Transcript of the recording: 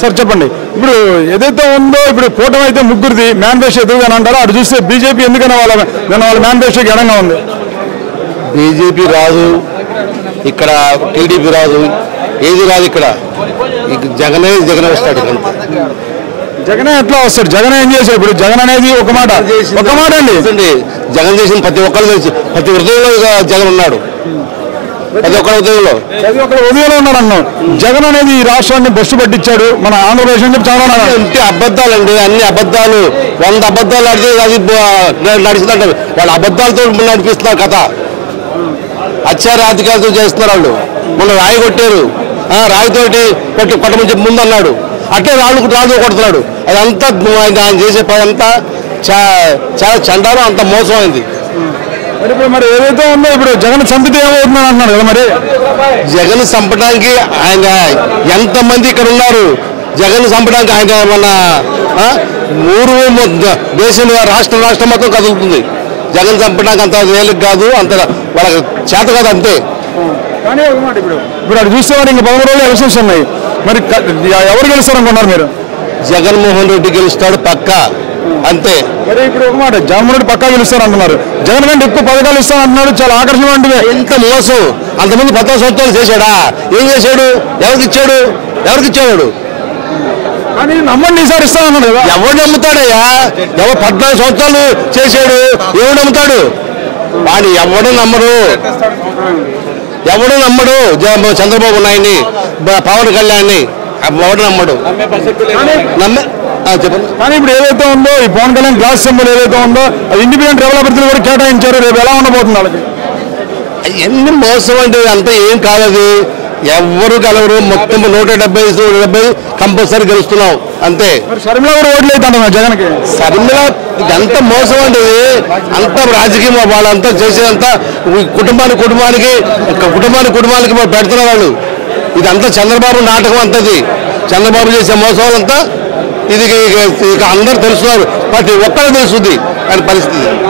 Sir చెప్పండి, ఇప్పుడు ఏదైతే ఉందో ఇప్పుడు కూటమి అయితే ముగ్గురిది మేనిఫెస్టో ఎదురుగానే అంటారు, అటు చూస్తే బీజేపీ ఎందుకన్నా వాళ్ళ మేనిఫెస్టోకి ఎడంగా ఉంది. బీజేపీ రాదు, ఇక్కడ టీడీపీ రాదు, ఏది రాదు. ఇక్కడ జగనే వస్తాడు. జగనే ఎట్లా వస్తాడు? జగన్ ఏం చేశాడు? ఇప్పుడు జగన్ అనేది ఒక మాట అండి. జగన్ చేసిన ప్రతి ఒక్కరు ప్రతి హృదయంలో జగన్ ఉన్నాడు. ప్రతి ఒక్కరి హృదయంలో ఉన్నాడు అన్నాం. జగన్ అనేది ఈ రాష్ట్రాన్ని బస్సు పట్టించాడు, మన ఆంధ్రప్రదేశ్ అని చెప్పి చాలా ఇంటి అబద్ధాలండి, అన్ని అబద్ధాలు. 100 అబద్ధాలు అడితే అది నడిచిందంట. వాళ్ళు అబద్ధాలతో నడిపిస్తున్నారు కథ. అత్యాచార రాజకీయాలతో చేస్తున్నారు వాళ్ళు. మొన్న రాయి కొట్టారు, రాయితోటి కొట్టమని చెప్పి ముందు అన్నాడు. అట్టే రాళ్ళు కొడుతున్నాడు. అదంతా ఆయన చేసే పని అంతా చాలా చండాలం, అంత మోసం అయింది. మరి ఏదైతే ఉందో ఇప్పుడు జగన్ చంపితే ఏమవుతుందని అంటున్నాడు కదా. మరి జగన్ చంపడానికి ఆయన ఎంతమంది ఇక్కడ ఉన్నారు? జగన్ చంపడానికి ఆయన మన ఊరు దేశం రాష్ట్రం మొత్తం కదులుతుంది. జగన్ చంపడానికి అంత వేలికి కాదు, అంత వాళ్ళకి చేత కాదు, అంతే. కానీ ఇప్పుడు అటు చూస్తే వాడు ఇంకా 10 రోజులు ఎలక్షన్స్ ఉన్నాయి. మరి ఎవరు గెలుస్తారనుకున్నారు మీరు? జగన్మోహన్ రెడ్డి గెలుస్తాడు పక్కా, అంతే. మరి ఇప్పుడు ఒక మాట, జగన్మోహన్ రెడ్డి పక్కా గెలుస్తారు అంటున్నారు. జగన్ కంటే ఎక్కువ పథకాలు ఇస్తానంటున్నాడు, చాలా ఆకర్షణ. ఎంత మోసం! అంతమంది 14 సంవత్సరాలు చేశాడా? ఏం చేశాడు? ఎవరికి ఇచ్చాడు? కానీ నమ్మండి, ఈసారి ఇస్తానన్నాడు కదా. ఎవరు నమ్ముతాడయ్యా? 14 సంవత్సరాలు చేశాడు, ఎవరు నమ్ముతాడు? వాడు ఎవడు నమ్మడు. చంద్రబాబు నాయుడిని, పవన్ కళ్యాణ్ని ఎవడు నమ్మడు. చెప్పండి. కానీ ఇప్పుడు ఏదైతే ఉందో ఈ పవన్ కళ్యాణ్ గ్లాస్ సింబల్ ఏదైతే ఉందో అది ఇండిపెండెంట్ డెవలపర్లు కూడా కేటాయించారు. రేపు ఎలా ఉండబోతుంది వాళ్ళకి? ఎన్ని మోసం అంటే అంతా ఏం కాదు. అది ఎవరు గెలవరు. మొత్తం 170 కంపల్సరీ గెలుస్తున్నాం, అంతే. షర్మిల కూడా ఓట్లు అవుతాను జగన్కి. షర్మిల ఎంత మోసం అంటే అంత రాజకీయం. వాళ్ళంతా చేసేదంతా కుటుంబానికి పెడుతున్నారు వాళ్ళు. ఇదంతా చంద్రబాబు నాటకం అంతది. చంద్రబాబు చేసే మోసాలంతా ఇది అందరూ తెలుస్తున్నారు. ప్రతి ఒక్కరు తెలుస్తుంది ఆయన పరిస్థితి.